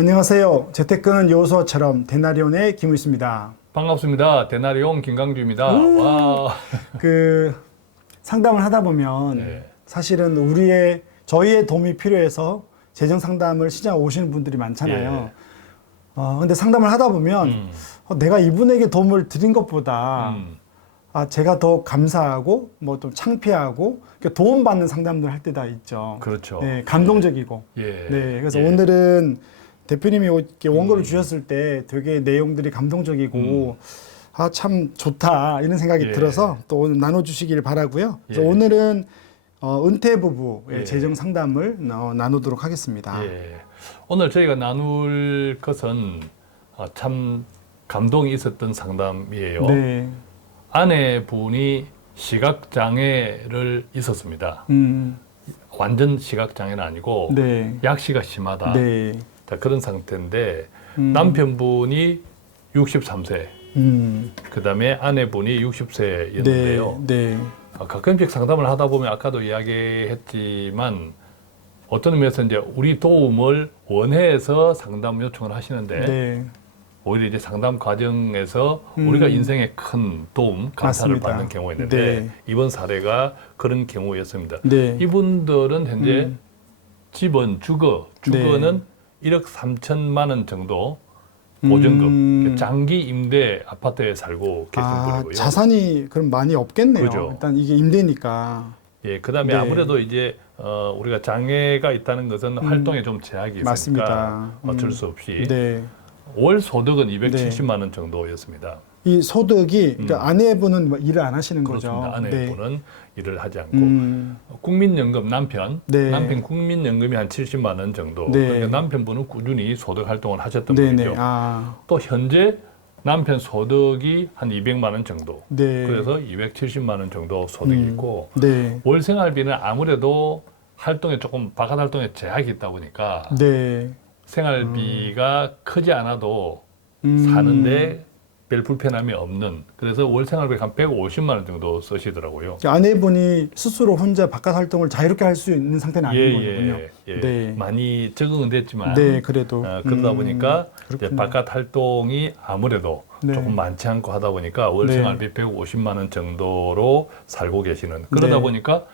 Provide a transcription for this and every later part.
안녕하세요. 재테크는 요소처럼 데나리온의 김우있습니다. 반갑습니다. 데나리온 김강주입니다. 와. 그 상담을 하다 보면 네. 사실은 저희의 도움이 필요해서 재정 상담을 시장 오시는 분들이 많잖아요. 근데 상담을 하다 보면 내가 이분에게 도움을 드린 것보다 제가 더 감사하고 뭐 좀 창피하고 도움받는 상담들 할 때다 있죠. 그렇죠. 네, 감동적이고. 예. 네, 그래서 예. 오늘은 대표님이 이렇게 원고를 주셨을 때 되게 내용들이 감동적이고 참 좋다 이런 생각이 예. 들어서 또 오늘 나눠주시길 바라고요. 그래서 예. 오늘은 은퇴 부부의 예. 재정 상담을 나누도록 하겠습니다. 예. 오늘 저희가 나눌 것은 참 감동이 있었던 상담이에요. 네. 아내분이 시각장애를 있었습니다. 완전 시각장애는 아니고 네. 약시가 심하다. 네. 자, 그런 상태인데 남편분이 63세, 그 다음에 아내분이 60세였는데요. 네. 가끔씩 상담을 하다 보면 아까도 이야기했지만 어떤 의미에서 이제 우리 도움을 원해서 상담 요청을 하시는데 네. 오히려 이제 상담 과정에서 우리가 인생에 큰 도움, 감사를 맞습니다. 받는 경우가 있는데 네. 이번 사례가 그런 경우였습니다. 네. 이분들은 현재 집은 주거는 1억 3천만 원 정도 보증금, 장기 임대 아파트에 살고 계신 분이고요. 자산이 그럼 많이 없겠네요. 그죠. 일단 이게 임대니까. 예, 그다음에 네. 아무래도 이제 우리가 장애가 있다는 것은 활동에 좀 제약이 있으니까 맞습니다. 어쩔 수 없이 네. 월 소득은 270만 원 정도였습니다. 이 소득이 그러니까 아내분은 뭐 일을 안 하시는 그렇습니다. 거죠. 아내분은 일을 하지 않고 네. 국민연금 남편 네. 국민연금이 한 70만 원 정도. 네. 그러니까 남편분은 꾸준히 소득 활동을 하셨던 네네. 분이죠. 또 현재 남편 소득이 한 200만 원 정도. 네. 그래서 270만 원 정도 소득이 있고 네. 월 생활비는 아무래도 활동에 조금 바깥 활동에 제약이 있다 보니까 네. 생활비가 크지 않아도 사는데 별 불편함이 없는, 그래서 월 생활비 한 150만 원 정도 쓰시더라고요. 아내분이 스스로 혼자 바깥 활동을 자유롭게 할 수 있는 상태는 아닌 거군요. 네. 많이 적응은 됐지만 네, 그래도 그러다 보니까 이제 그렇군요. 바깥 활동이 아무래도 네. 조금 많지 않고 하다 보니까 월 네. 생활비 150만 원 정도로 살고 계시는, 그러다 네. 보니까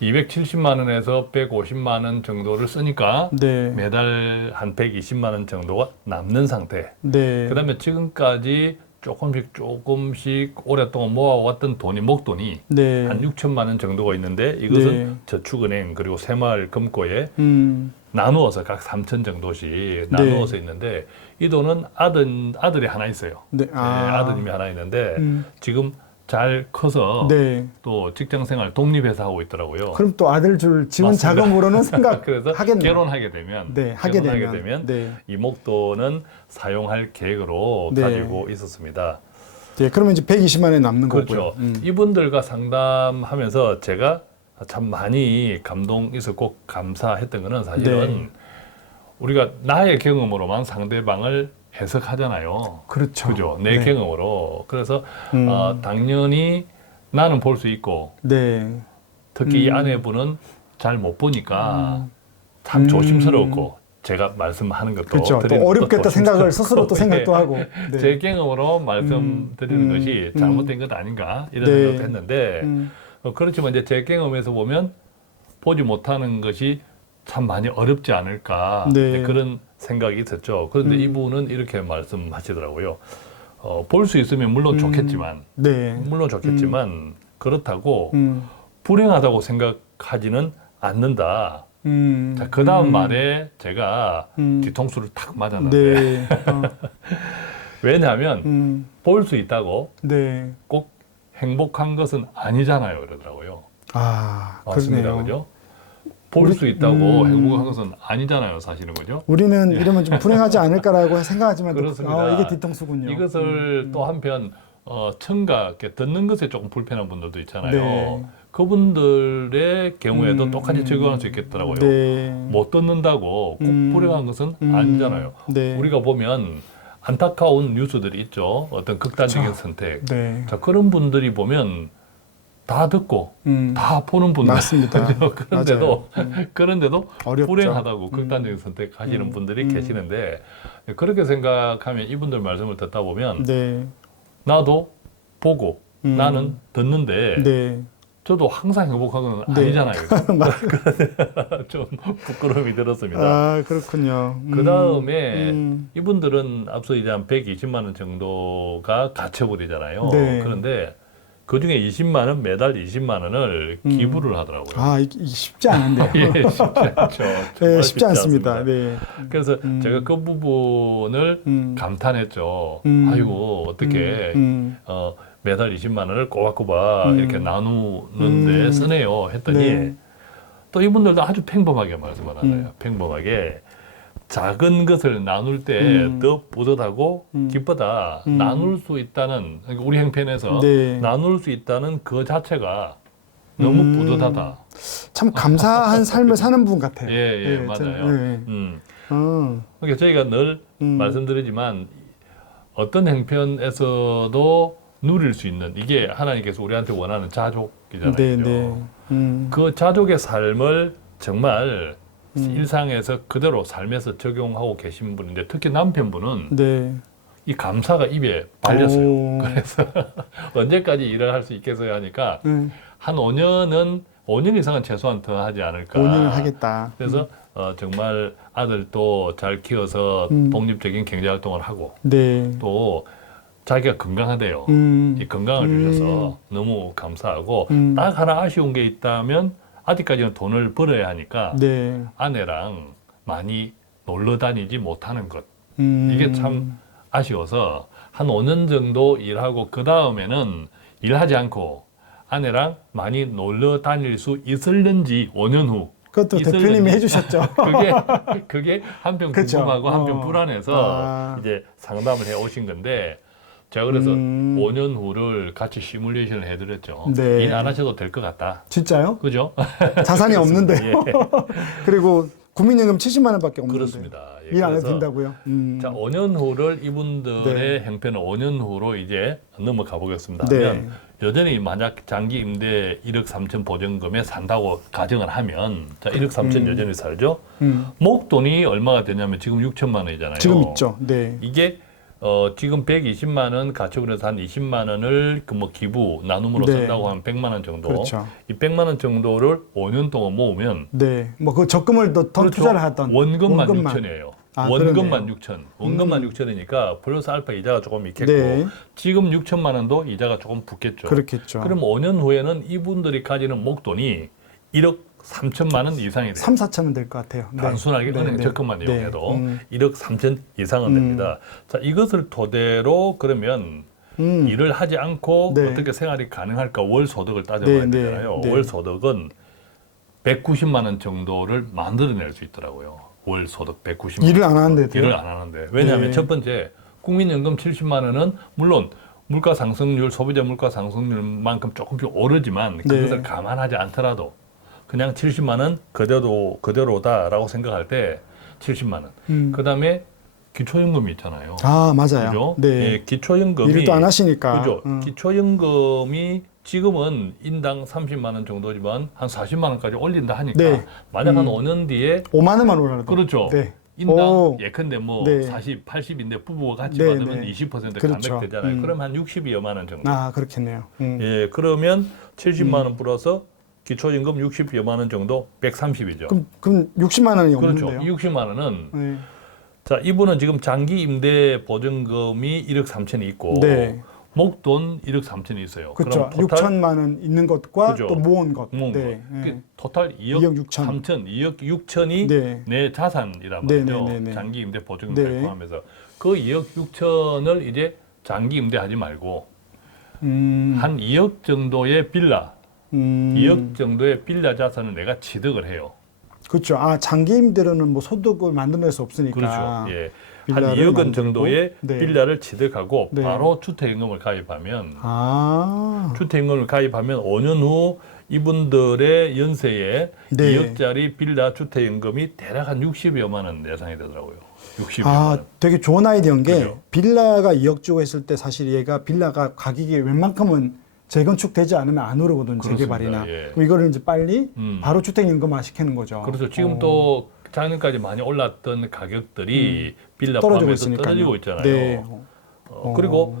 270만 원에서 150만 원 정도를 쓰니까 네. 매달 한 120만 원 정도가 남는 상태. 네. 그다음에 지금까지 조금씩 오랫동안 모아왔던 돈이, 목돈이 네. 한 6천만 원 정도가 있는데 이것은 네. 저축은행 그리고 새마을금고에 음. 나누어서 각 3천 정도씩 나누어서 있는데 이 돈은 아들이 하나 있어요. 네. 아드님이 하나 있는데 지금 잘 커서 네. 또 직장생활 독립해서 하고 있더라고요. 그럼 또 아들 줄 지원 맞습니다. 자금으로는 그래서 생각하겠네요. 결혼하게 되면 네, 하게 되면. 네. 이 목돈은 사용할 계획으로 네. 가지고 있었습니다. 네, 그러면 이제 120만 원에 남는 그렇죠. 거고요. 이분들과 상담하면서 제가 참 많이 감동 있었고 감사했던 거는 사실은 네. 우리가 나의 경험으로만 상대방을 해석하잖아요. 그렇죠. 그죠? 내 네. 경험으로. 그래서 당연히 나는 볼 수 있고 네. 특히 이 아내분은 잘 못 보니까 참 조심스럽고 제가 말씀하는 것도 그렇죠. 또 드리는 어렵겠다 것도 생각을 조심스럽고, 스스로 또 생각도 하고. 네. 제 경험으로 말씀드리는 것이 잘못된 것 아닌가 이런 네. 생각도 했는데 그렇지만 이제 제 경험에서 보면 보지 못하는 것이 참 많이 어렵지 않을까 네. 이제 그런 생각이 있었죠. 그런데 이분은 이렇게 말씀하시더라고요. 볼 수 있으면 물론 좋겠지만 네. 그렇다고 불행하다고 생각하지는 않는다. 자, 그 다음 말에 제가 뒤통수를 탁 맞았는데 네. 왜냐하면 볼 수 있다고 네. 꼭 행복한 것은 아니잖아요, 그러더라고요. 맞습니다, 그러네요. 그죠? 볼 수 있다고 행복한 것은 아니잖아요, 사실은, 그죠? 우리는 이러면 좀 불행하지 않을까라고 생각하지만 또, 그렇습니다. 이게 뒤통수군요. 이것을 또 한편 청각, 이렇게 듣는 것에 조금 불편한 분들도 있잖아요. 네. 그분들의 경우에도 똑같이 적용할 수 있겠더라고요. 네. 못 듣는다고 꼭 불행한 것은 아니잖아요. 네. 우리가 보면 안타까운 뉴스들이 있죠. 어떤 극단적인 선택. 네. 자, 그런 분들이 보면 다 듣고 다 보는 분들 맞습니다. 그런데도 그런데도 어렵죠. 불행하다고 극단적인 선택하시는 분들이 계시는데 그렇게 생각하면 이분들 말씀을 듣다 보면 네. 나도 보고 나는 듣는데 네. 저도 항상 행복한 건 네. 아니잖아요. 좀 부끄러움이 들었습니다. 아, 그렇군요. 그 다음에 이분들은 앞서 이제 한 120만 원 정도가 가처분이잖아요. 네. 그런데 그 중에 20만 원, 매달 20만 원을 기부를 하더라고요. 아, 이게 쉽지 않은데요. 예, 쉽지 않죠. 네, 정말 쉽지 않습니다. 네. 그래서 제가 그 부분을 감탄했죠. 음. 아이고, 어떻게 매달 20만 원을 꼬박꼬박 이렇게 나누는데 쓰네요. 했더니 네. 또 이분들도 아주 평범하게 말씀을 하네요. 평범하게 작은 것을 나눌 때 더 뿌듯하고 기쁘다. 나눌 수 있다는 그러니까 우리 형편에서 네. 나눌 수 있다는 그 자체가 너무 뿌듯하다. 참 감사한 삶을 사는 분 같아요. 예, 네, 맞아요. 네. 그러니까 저희가 늘 말씀드리지만 어떤 형편에서도 누릴 수 있는 이게 하나님께서 우리한테 원하는 자족이잖아요. 네, 그죠? 네. 그 자족의 삶을 정말 일상에서 그대로 삶에서 적용하고 계신 분인데 특히 남편분은 네. 이 감사가 입에 발렸어요. 오. 그래서 언제까지 일을 할 수 있겠어요 하니까 한 5년 이상은 최소한 더 하지 않을까. 5년을 하겠다. 그래서 정말 아들도 잘 키워서 독립적인 경제활동을 하고 네. 또 자기가 건강하대요. 이 건강을 주셔서 너무 감사하고 딱 하나 아쉬운 게 있다면 아직까지는 돈을 벌어야 하니까 네. 아내랑 많이 놀러 다니지 못하는 것. 이게 참 아쉬워서 한 5년 정도 일하고 그 다음에는 일하지 않고 아내랑 많이 놀러 다닐 수 있을는지 5년 후. 그것도 대표님이 해주셨죠. 그게 한편 그쵸. 궁금하고 한편 불안해서 아. 이제 상담을 해 오신 건데 제가 그래서 5년 후를 같이 시뮬레이션을 해드렸죠. 네. 일 안 하셔도 될 것 같다. 진짜요? 그죠? 자산이 없는데. 예. 그리고 국민연금 70만 원밖에 없는데. 그렇습니다. 예, 일 안 해도 그래서 된다고요? 자, 5년 후를 이분들의 네. 형편은 5년 후로 이제 넘어가 보겠습니다. 네. 하면 여전히 만약 장기 임대 1억 3천 보증금에 산다고 가정을 하면 자, 1억 3천 여전히 살죠. 목돈이 얼마가 되냐면 지금 6천만 원이잖아요. 지금 있죠. 네. 이게 지금 120만 원 가처분해서 한 20만 원을 그 뭐 기부 나눔으로 네. 쓴다고 하면 100만 원 정도. 그렇죠. 이 100만 원 정도를 5년 동안 모으면 네. 뭐 그 적금을 더 그렇죠. 투자를 하던 원금만 6천이에요. 아, 원금만 그러네요. 6천. 원금만 6천이니까 플러스 알파 이자가 조금 있겠고 네. 지금 6천만 원도 이자가 조금 붙겠죠. 그렇겠죠. 그럼 5년 후에는 이분들이 가지는 목돈이 1억 3천만 원 이상이 돼요. 3, 4천은 될 것 같아요. 네. 단순하게 네, 은행 네. 적금만 네. 이용해도 1억 3천 이상은 됩니다. 자, 이것을 토대로 그러면 일을 하지 않고 네. 어떻게 생활이 가능할까 월 소득을 따져봐야 네, 되잖아요. 네. 월 소득은 190만 원 정도를 만들어낼 수 있더라고요. 월 소득 190만 원. 일을 안 하는데. 일을 안 하는데. 왜냐하면 네. 첫 번째 국민연금 70만 원은 물론 물가 상승률, 소비자 물가 상승률만큼 조금씩 오르지만 그것을 네. 감안하지 않더라도 그냥 70만 원 그대로다라고 생각할 때 70만 원. 그다음에 기초연금이 있잖아요. 아, 맞아요. 그죠? 네. 예, 기초연금이 일을 또 안 하시니까. 그죠? 기초연금이 지금은 인당 30만 원 정도지만 한 40만 원까지 올린다 하니까 네. 만약 한 5년 뒤에 5만 원만 올라도. 그렇죠. 네. 인당 오. 예컨대 뭐 네. 40, 80인데 부부가 같이 네, 받으면 네. 20% 그렇죠. 감액되잖아요. 그럼 한 60여만 원 정도. 아, 그렇겠네요. 예, 그러면 70만 원 플러스 기초연금 60여만 원 정도 130이죠. 그럼 60만 원이 그렇죠. 없는데요. 60만 원은 네. 자, 이분은 지금 장기 임대 보증금이 1억 3천이 있고 네. 목돈 1억 3천이 있어요. 그렇죠. 그럼 토탈 6천만 원 있는 것과 그죠. 또 모은 것. 모은 네. 거. 네. 그 토탈 2억, 2억 6천. 3천, 2억 6천이 네. 내 자산이란 네, 말이죠. 네, 네, 네. 장기 임대 보증금 네. 포함해서 그 2억 6천을 이제 장기 임대하지 말고 한 2억 정도의 빌라, 2억 정도의 빌라 자산을 내가 취득을 해요. 그렇죠. 아, 장기 임대로는 뭐 소득을 만들어낼 수 없으니까. 그렇죠. 예. 한 빌라를 2억 원 만들고. 정도의 네. 빌라를 취득하고 네. 바로 주택임금을 가입하면 아. 주택임금을 가입하면 5년 후 이분들의 연세에 네. 2억짜리 빌라 주택임금이 대략 한 60여만 원 예상이 되더라고요. 60여만 아, 원. 되게 좋은 아이디어인 게 그죠. 빌라가 2억 주고 했을 때 사실 얘가 빌라가 가격이 웬만큼은 재건축되지 않으면 안 오르거든요. 그렇습니다. 재개발이나. 예. 그럼 이거를 이제 빨리 음. 바로 주택연금화 시키는 거죠. 그렇죠. 지금 또 작년까지 많이 올랐던 가격들이 빌라 떨어지고 포함해서 있으니까요. 떨어지고 있잖아요. 네. 그리고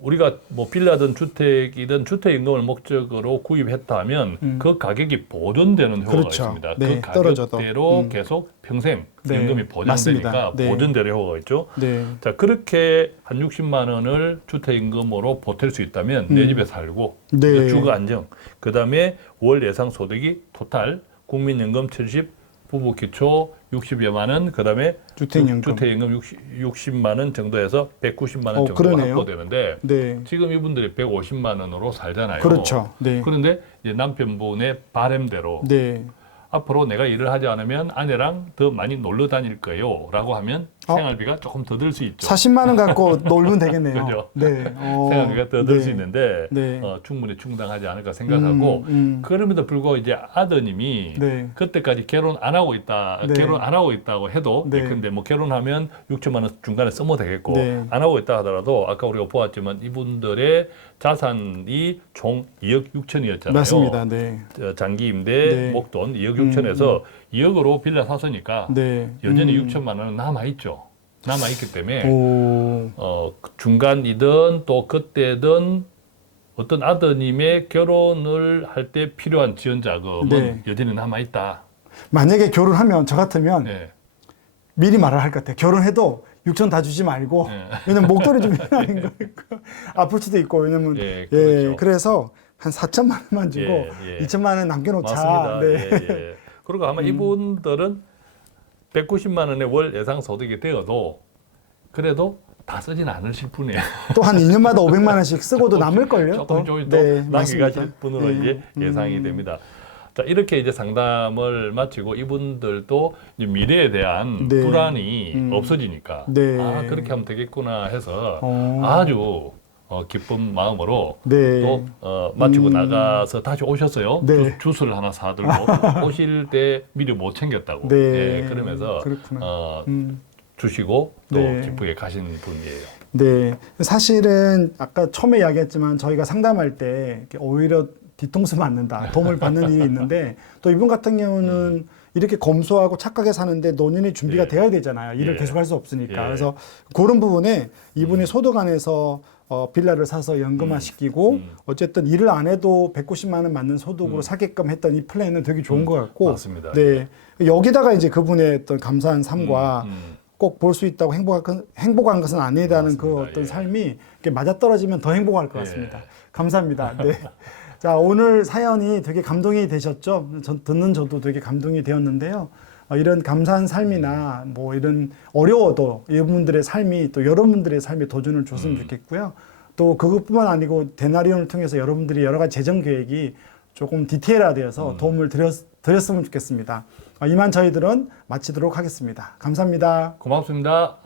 우리가 뭐 빌라든 주택이든 주택임금을 목적으로 구입했다면 그 가격이 보존되는 효과가 그렇죠. 있습니다. 네, 그 떨어져도. 가격대로 계속 평생 네, 연금이 보장되니까 맞습니다. 네. 보존되는 효과가 있죠. 네. 자, 그렇게 한 60만 원을 주택임금으로 보탤 수 있다면 내 집에 살고 네. 주거 안정, 그다음에 월 예상 소득이 토탈 국민연금 70, 부부 기초 60여만 원, 그다음에 주택연금. 주택연금 60만 원 정도에서 190만 원 정도 그러네요. 확보되는데 네. 지금 이분들이 150만 원으로 살잖아요. 그렇죠. 네. 그런데 이제 남편분의 바람대로 네. 앞으로 내가 일을 하지 않으면 아내랑 더 많이 놀러 다닐 거예요 라고 하면 생활비가 조금 더 들 수 있죠. 40만 원 갖고 놀면 되겠네요. 그죠. 네. 생활비가 더 들 네. 수 있는데 네. 충분히 충당하지 않을까 생각하고 그럼에도 불구하고 이제 아드님이 네. 그때까지 결혼 안 하고 있다, 네. 결혼 안 하고 있다고 해도 네. 근데 뭐 결혼하면 6천만 원 중간에 쓰면 되겠고 네. 안 하고 있다 하더라도 아까 우리가 보았지만 이분들의 자산이 총 2억 6천이었잖아요. 맞습니다. 네. 장기 임대 네. 목돈 2억 6천에서 2억으로 빌라 샀으니까 네. 여전히 6천만 원은 남아 있죠. 남아 있기 때문에 오. 중간이든 또 그때든 어떤 아드님의 결혼을 할 때 필요한 지원 자금은 네. 여전히 남아 있다. 만약에 결혼하면 저 같으면 네. 미리 말을 할 것 같아요. 결혼해도 6천 다 주지 말고 네. 왜냐면 목돈이 좀 필요한 거니까 아플 수도 있고 왜냐면 예, 예, 그렇죠. 그래서 한 4천만 원만 주고 예, 예. 2천만 원 남겨놓자. 맞습니다. 네. 예, 예. 그리고 아마 이분들은 190만 원의 월 예상 소득이 되어도 그래도 다 쓰진 않으실 분이에요. 또 한 2년마다 500만 원씩 쓰고도 남을걸요. 조금 또? 또 네, 남기 맞습니다. 가실 분으로 예. 이제 예상이 됩니다. 자, 이렇게 이제 상담을 마치고 이분들도 이제 미래에 대한 네. 불안이 없어지니까 네. 아, 그렇게 하면 되겠구나 해서 어. 아주 기쁜 마음으로 네. 또 마치고 나가서 다시 오셨어요. 네. 주스를 하나 사들고 오실 때 미리 못 챙겼다고. 네. 예, 그러면서 그렇구나. 주시고 또 네. 기쁘게 가신 분이에요. 네. 사실은 아까 처음에 이야기했지만 저희가 상담할 때 이렇게 오히려 뒤통수 맞는다, 도움을 받는 일이 있는데 또 이분 같은 경우는 이렇게 검소하고 착하게 사는데 노년이 준비가 예. 되어야 되잖아요. 일을 예. 계속 할 수 없으니까. 예. 그래서 그런 부분에 이분이 소득 안에서 빌라를 사서 연금화 시키고 어쨌든 일을 안 해도 190만 원 맞는 소득으로 사게끔 했던 이 플랜은 되게 좋은 것 같고. 맞습니다. 네. 여기다가 이제 그분의 어떤 감사한 삶과 꼭 볼 수 있다고 행복한 것은 아니다는 그 맞습니다. 어떤 예. 삶이 이렇게 맞아떨어지면 더 행복할 것 같습니다. 예. 감사합니다. 네. 자, 오늘 사연이 되게 감동이 되셨죠? 듣는 저도 되게 감동이 되었는데요. 이런 감사한 삶이나 뭐 이런 어려워도 이분들의 삶이 또 여러분들의 삶에 도전을 줬으면 좋겠고요. 또 그것뿐만 아니고 데나리온을 통해서 여러분들이 여러 가지 재정 계획이 조금 디테일화되어서 도움을 드렸으면 좋겠습니다. 이만 저희들은 마치도록 하겠습니다. 감사합니다. 고맙습니다.